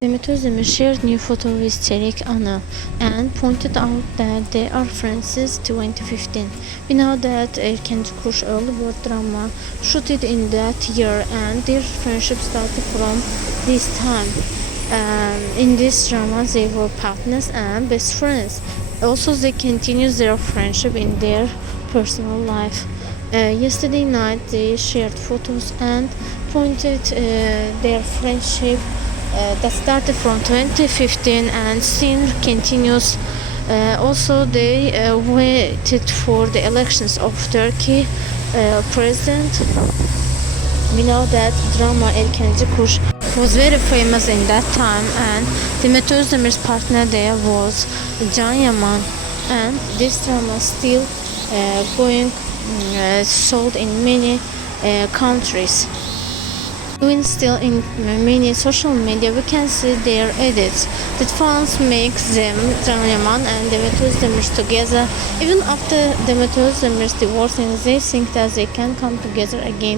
Demet Ozdemir shared new photo with Çelik Ana and pointed out that they are friends since 2015. We know that Erkenci Kuş early bird drama shooted in that year and their friendship started from this time. In this drama they were partners and best friends. Also they continue their friendship in their personal life. Yesterday night they shared photos and pointed their friendship that started from 2015 and still continues. Also, they waited for the elections of Turkey president. We know that drama Erkenci Kuş was very famous in that time, and Demet Özdemir's partner there was Can Yaman, and this drama still going sold in many countries. Even still in many social media, we can see their edits. The fans make them Can Yaman and Demet Özdemir together. Even after Demet Özdemir's divorcing, they think that they can come together again.